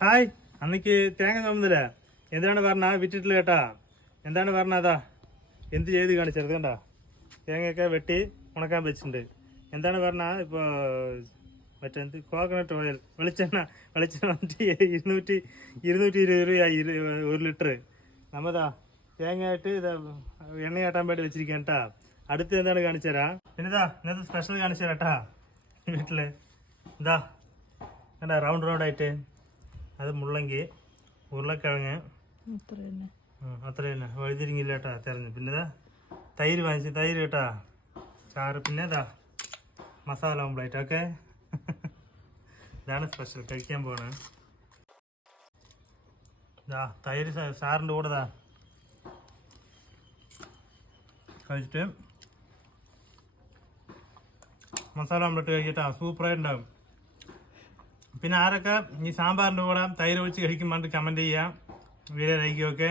Hi അന്നക്ക് തേങ്ങ ചുമന്നില്ല എന്താണ് പറഞ്ഞാ വിറ്റിട്ടില്ല കേട്ടാ. എന്താണ് പറഞ്ഞതാ എന്ത് ചെയ്ത് കാണിച്ചത് കണ്ടാ. തേങ്ങയൊക്കെ വെട്ടി ഉണക്കാൻ വെച്ചിട്ടുണ്ട്. എന്താണ് പറഞ്ഞാ ഇപ്പോൾ മറ്റേ കോക്കനട്ട് ഓയിൽ വെളിച്ചെണ്ണ വന്നിട്ട് 220 രൂപയായി 1 ലിറ്റർ. നമ്മതാ തേങ്ങയായിട്ട് ഇത് എണ്ണയാട്ടാൻ വേണ്ടി വെച്ചിരിക്കാൻ കേട്ടാ. അടുത്ത് എന്താണ് കാണിച്ചു തരാം. പിന്നെതാ ഇന്നത്തെ സ്പെഷ്യൽ കാണിച്ചു തരാട്ടാ. വീട്ടില് എന്താ കണ്ടാ റൗണ്ട് ആയിട്ട് അത് മുള്ളങ്കി ഉരുളക്കിഴങ്ങ് അത്ര തന്നെ വഴുതിരിങ്ങില്ല കേട്ടാ തിരഞ്ഞു. പിന്നെ തൈര് വാങ്ങിച്ചു തൈര് കേട്ടാ ചാറ്. പിന്നെ മസാല ഓംപ്ലേറ്റ്. ഓക്കെ ഇതാണ് സ്പെഷ്യൽ കഴിക്കാൻ പോണ. തൈര് സാറിൻ്റെ കൂടെ കഴിച്ചിട്ട് മസാല ഓംപ്ലേറ്റ് കഴിച്ചിട്ടാ സൂപ്പറായിട്ടുണ്ടാവും. പിന്നെ ആരൊക്കെ ഈ സാമ്പാറിൻ്റെ കൂടെ തൈര് ഒഴിച്ച് കഴിക്കുമ്പോൾ കമൻറ്റ് ചെയ്യാം. Video like. ഓക്കെ.